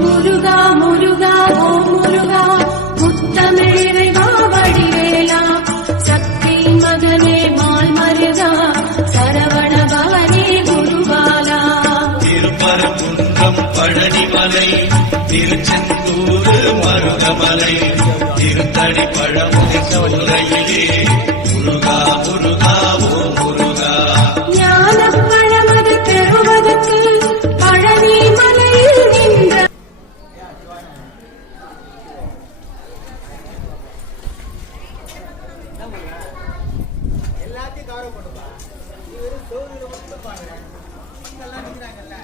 முருகா முருகா ஓ முருகா முத்தமிழிறைவா வடிவேலா சக்தி மகனே மால் மருகா சரவணபவனே குருபாலா திருப்பரங்குன்றம் பழனிமலை திருச்செந்தூர் மருதமலை திருத்தடி பழமுதிர் சோலையிலே முருகா முருகா ஓ முருகா ஞானம் பழமது பெறுவதற்கு பழனி மலையில் நின்ற எல்லாத்தையும் கவரம் பண்ணுவா இவரு சோறு மட்டும் பாருங்க எல்லாம் நிற்கிறாங்கல்ல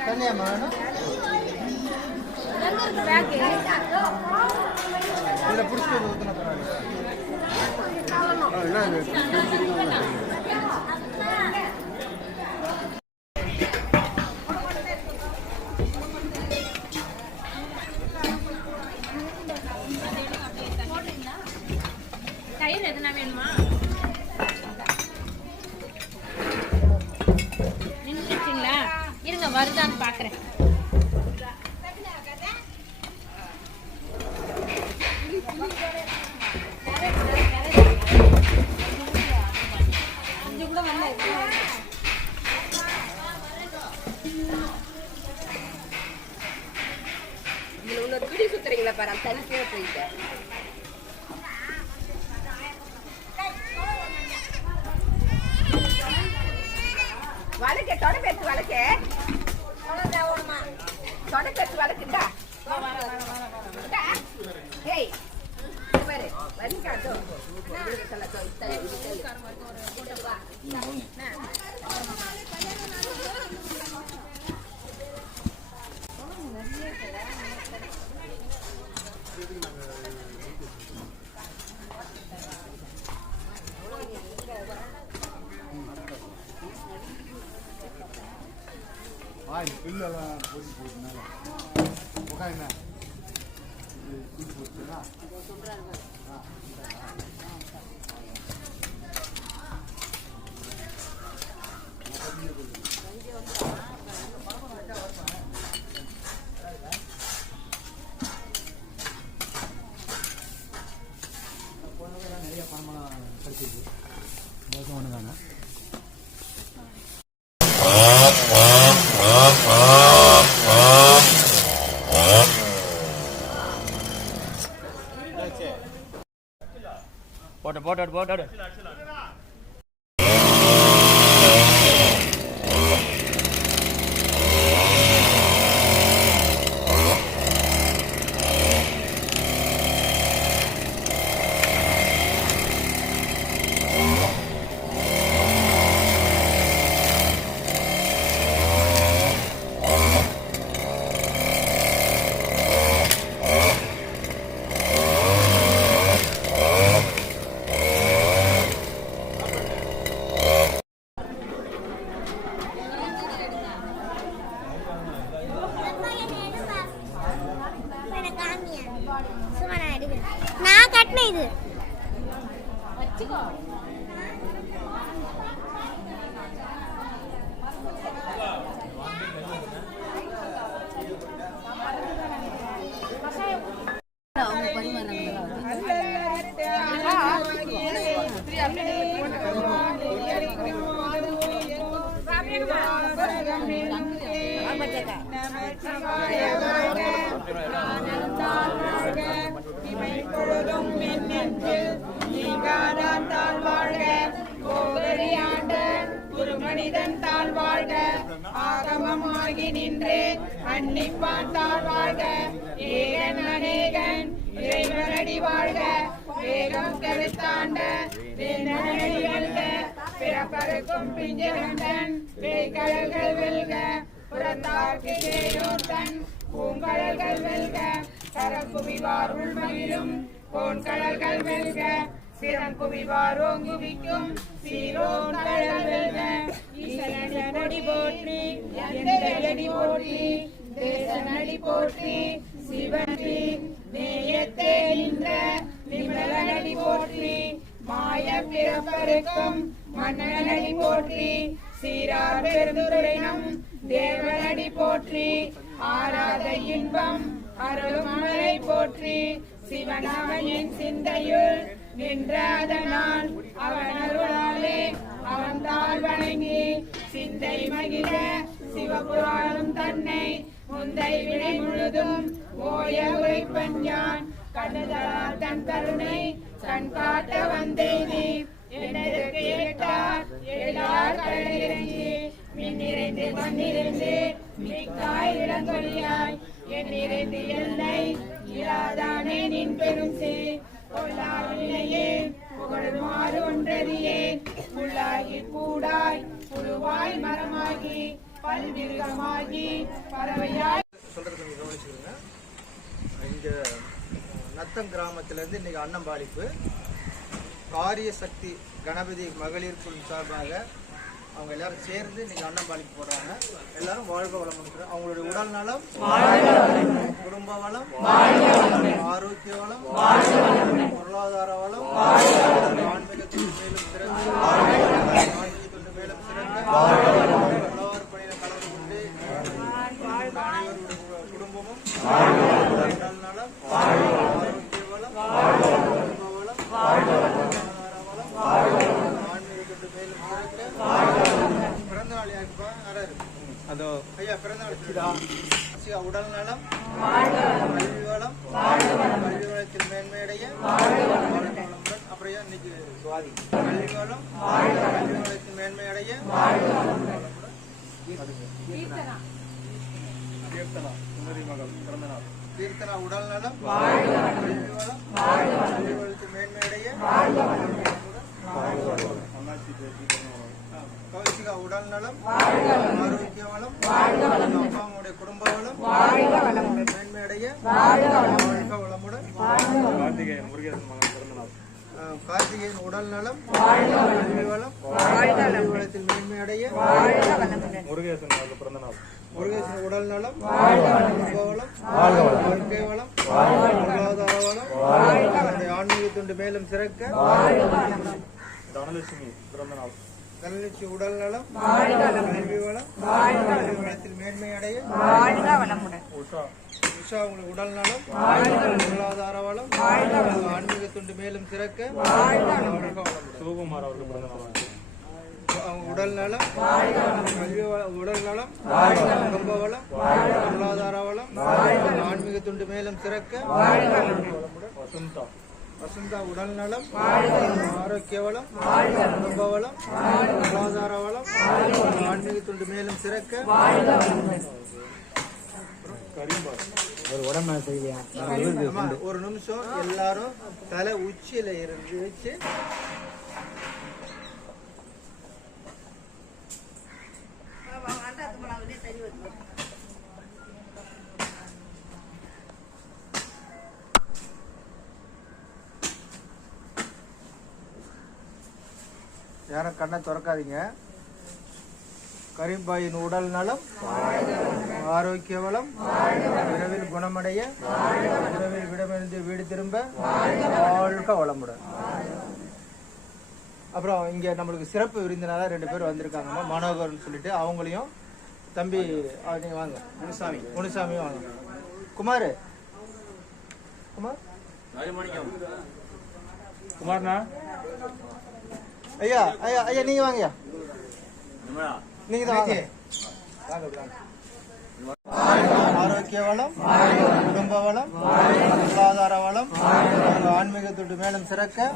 தண்ணியம்மா வேணும் இதில் பிடிச்சி ஊற்றின கயிறு எதுனா வேணுமா? நின்றுச்சுங்களா? இருங்க வருதான்னு பாக்குறேன். இதுல இன்னொரு பிடி சுத்துறீங்களா பாரு, தனிக்கே போயிட்டு வழக்கு தொடப்பெத்து வழக்கு தொடப்பெத்து வழக்குண்டா ஏய் பாரு வலிக்காட்டோ பில்லெல்லாம் போட்டு போட்டுனால உட்காருங்க கூட்டு போட்டுனா நிறைய பணமாக கிடைச்சிது மோசம் ஒன்று தானே போட்டு நான் கட்டின இது வச்சுக்கோ. மனிதன் தாழ் வாழ்க ஆகமமாகி நின்று அன்னிப்பான் தாழ் வாழ்க ஏகன் அநேகன் இறைவனடி வாழ்க வேகம் கருத்தாண்ட வேந்தனடி வெல்க பிறப்பருக்கும் பிஞ்சகண்டன் வேய்கடல்கள் வெல்க புறத்தார்க்கு சேயோர்த்தன் பூங்கடல்கள் வெல்க கரக்குவிவார் உள்மகிழும் போன்கடல்கள் வெல்க சிறங்குவிவார் ஓங்குவிக்கும் சீரோன் கடல் வெல்க ஈசனடி போற்றி எந்தடி போற்றி தேசனடி போற்றி சிவனடி நேயத்தே நின்ற நிமலனடி போற்றி மாய பிறப்பருக்கும் மன்னனடி போற்றி சீரார் பெருந்துரைனம் தேவனடி போற்றி ஆராத இன்பம் அருள்மலை போற்றி சிவனவனின் சிந்தையுள் நின்ற அதனால் அவன் அருளாலே அவன் தாழ் வணங்கி சிந்தை மகிழ சிவபுராணம் தன்னை முந்தை வினை முழுதும் ஓய உரைப்பன் யான் கண்ணுதலால் தன் கருணை கண் காட்ட வந்தேனே எனது கேட்டார் எழார் கடலிறங்கி மின் நிறைந்து மண்ணிறைந்து மிக்காய் இளங்கொழியாய் என் நிறைந்து எல்லை இராதானே நின் பெரும் சேர் கொள்ளாவினையே புகழுமாறு ஒன்றறியே புல்லாகி கூடாய் புழுவாய் மரமாகி பல்விருகமாகி பறவையாய் சொல்றது கொஞ்சம் கவனிச்சுக்கோங்க. இங்க நத்தம் கிராமத்திலேருந்து இன்னைக்கு அன்னம்பாளிப்பு காரிய சக்தி கணபதி மகளிர் குழு சார்பாக அவங்க எல்லாரும் சேர்ந்து இன்னைக்கு அன்னம்பாளிப்பு போடுறாங்க. எல்லாரும் வாழ்க வளம். அவங்களுடைய உடல் நலம், குடும்ப வளம், ஆரோக்கிய வளம், பொருளாதார வளம், ஆன்மீகத்திற்கு மேலும் சிறந்து ஆன்மீகத்திற்கு மேலும் சிறந்த எல்லாரும் பணியில கலந்து கொண்டு அனைவருடைய குடும்பமும் உடல் நலம், ஆரோக்கிய வளம், குடும்ப வளம், பொருளாதார வளம், ஆன்மீகத்திற்கு மேலும் சிறக்க பிறந்த நாள் யாருப்பா? யாராரு? அதோ ஐயா பிறந்த நாள் உடல் நலம், கல்வி வளம், கல்வி வளத்தில் மேன்மையடைய அப்புறம் இன்னைக்கு கல்வி வளம், கல்வி வளத்தில் மேன்மையடைய கீர்த்தனா சுந்தரி மகள் பிறந்த நாள். கீர்த்தனா உடல் நலம், கல்வி வளம், கல்வி வளத்தில் மேன்மையடைய கௌசிகா உடல் நலம், ஆரோக்கிய வளம், அப்பாவுடைய குடும்ப வளம் மேன்மையடைய வாழ்க வளமுடன். கார்த்திகேயன் முருகேசன் மகன் பிறந்த நாள். கார்த்திகேயன் உடல் நலம், கல்வி வளம், கல்வி வளத்தில் மேன்மையடைய முருகேசன் பிறந்த நாள். முருகேசன் உடல் நலம், குடும்ப வளம், வாழ்க்கை வளம், பொருளாதார வளம், ஆன்மீக தொண்டு மேலும் சிறக்க. தனலட்சுமி பிறந்த நாள். தனலட்சுமி உடல் நலம், கல்வி வளம், வளத்தில் மேன்மை அடைய. உஷா உங்களுக்கு உடல் நலம், பொருளாதார வளம், ஆன்மீக தொண்டு மேலும் சிறக்க. சிவகுமார் அவர்கள் பிறந்த நாள். உடல் நலம், கல்வி உடல் நலம், குடும்ப வளம், பொருளாதார வளம், ஆன்மீக தொண்டு மேலும் சிறக்க. வசந்தா. வசந்தா உடல் நலம், ஆரோக்கிய வளம், குடும்ப வளம், பொருளாதார வளம், ஆன்மீக தொண்டு மேலும் சிறக்க. ஒரு நிமிஷம் எல்லாரும் தலை உச்சியில இருந்து வச்சு யாரும் கண்ணை திறக்காதீங்க. கரீம்பாயின் உடல் நலம், ஆரோக்கிய வளம், விரைவில் குணமடைய, விரைவில் விடமிருந்து வீடு திரும்ப, வாழ்க வளமுடன். அப்புறம் இங்கே நம்மளுக்கு சிறப்பு விருந்தினராக 2 பேர் வந்திருக்காங்கம்மா, மனோகர்னு சொல்லிட்டு. அவங்களையும் தம்பி நீங்கள் வாங்க, முனுசாமியும் வாங்க. குமார் குமார்ண்ணா, ஐயா ஐயா ஐயா நீங்கள் வாங்கய்யா, நீங்கள் தான் வாங்க. ஆரோக்கிய வளம், குடும்ப வளம், பொருளாதார வளம், ஆன்மீக துண்டு மேலும் சிறக்க,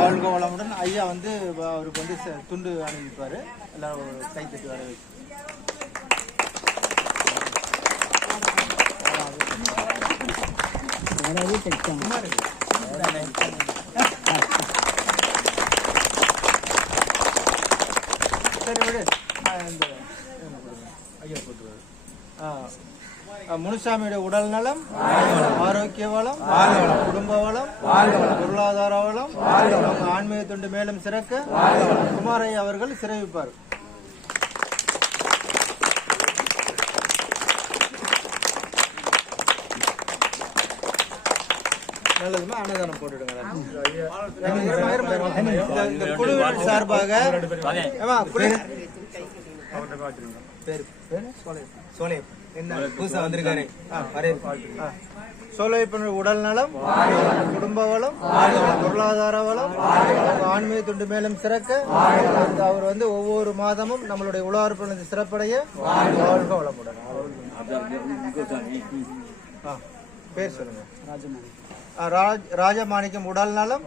வாழ்க வளமுடன். ஐயா வந்து அவருக்கு வந்து துண்டு அணிவிப்பாரு. எல்லாரும் ஒரு கைத்தட்டி வர வச்சு. சரி விடு, இந்த ஐயா போட்டுருவாரு. முனுசாமியோட உடல் நலம், ஆரோக்கிய வளம், குடும்ப வளம், பொருளாதார வளம், ஆன்மீக தொண்டு மேலும் சிறக்க, குமாரையா அவர்கள் சிறப்பிப்பார். நல்லதுமா, அன்னதானம் போட்டுடுங்க. இந்த குழுவின் சார்பாக சோலைப்பன் உடல் நலம், குடும்ப வளம், பொருளாதார வளம், ஆன்மீக துண்டு மேலும் சிறக்க, அவர் வந்து ஒவ்வொரு மாதமும் நம்மளுடைய உலகப்பணி சிறப்படைய, வாழ்க வளமுடன். பேர் சொல்லுங்க. ராஜமாணிக்கம் உடல் நலம்,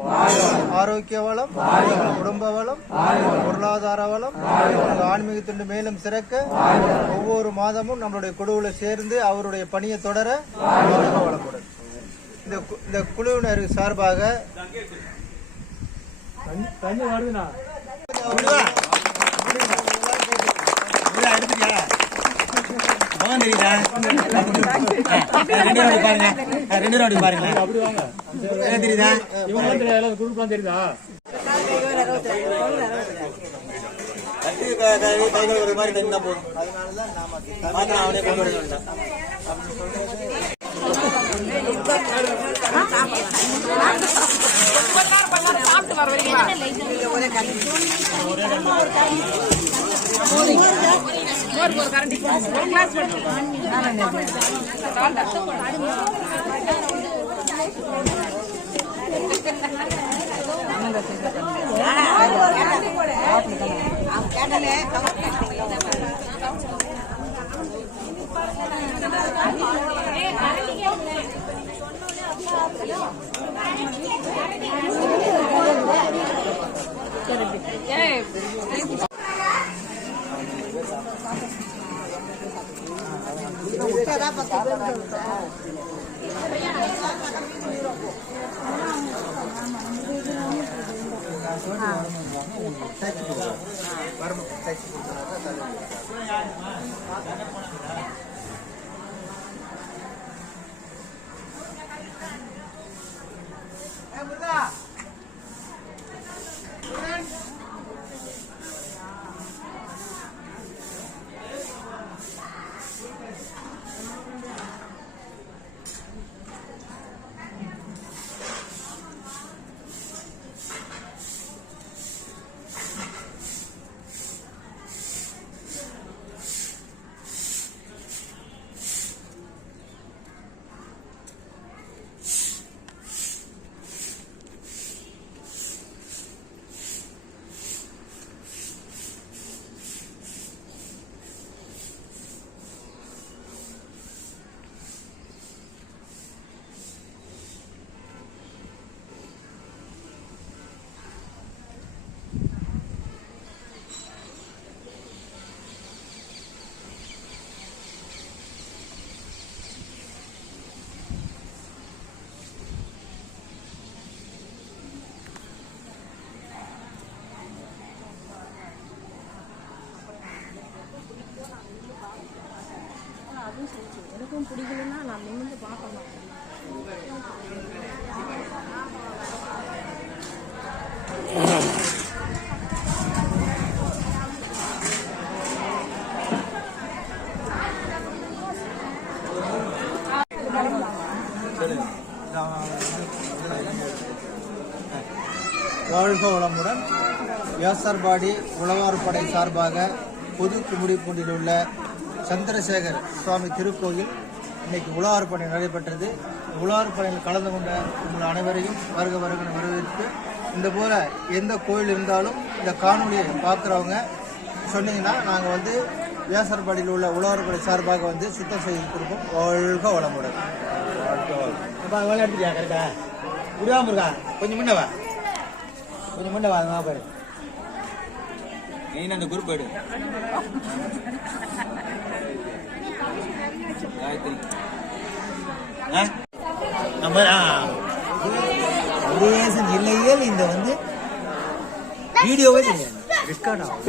ஆரோக்கிய வளம், குடும்ப வளம், பொருளாதார வளம், ஆன்மீக துண்டு மேலும் சிறக்க, ஒவ்வொரு மாதமும் நம்மளுடைய குழுவுல சேர்ந்து அவருடைய பணியை தொடர, வளமுடன். இந்த குழுவினர் சார்பாக எனக்கும் பிடிக்கலன்னா நான் நிமிர்ந்து பார்க்க மாட்டேன். வாழ்க வளமுடன். வியாசர்பாடி உழவார்படை சார்பாக பொது கும்மிடிப்பூண்டில் உள்ள சந்திரசேகர் சுவாமி திருக்கோயில் இன்னைக்கு உழவார்படை நடைபெற்றது. உழவார்படையில் கலந்து கொண்ட உங்கள் அனைவரையும் வருக வருக வரவேற்று, இந்த போல எந்த கோயில் இருந்தாலும் இந்த காணொலியை பார்க்குறவங்க சொன்னீங்கன்னா நாங்கள் வந்து வியாசர்பாடியில் உள்ள உழவார்படை சார்பாக வந்து சுத்தம் செய்து கொடுப்போம். வாழ்க வளமுடன். எடுத்துட்டியா கரெக்டா? விடாம இருக்கா? கொஞ்சம் முன்னவா, கொஞ்சம் முன்னவா. பாரு நீ அந்த குரூப் எடு. இல்லையே இந்த வந்து வீடியோவே ரெக்கார்ட் ஆகும்.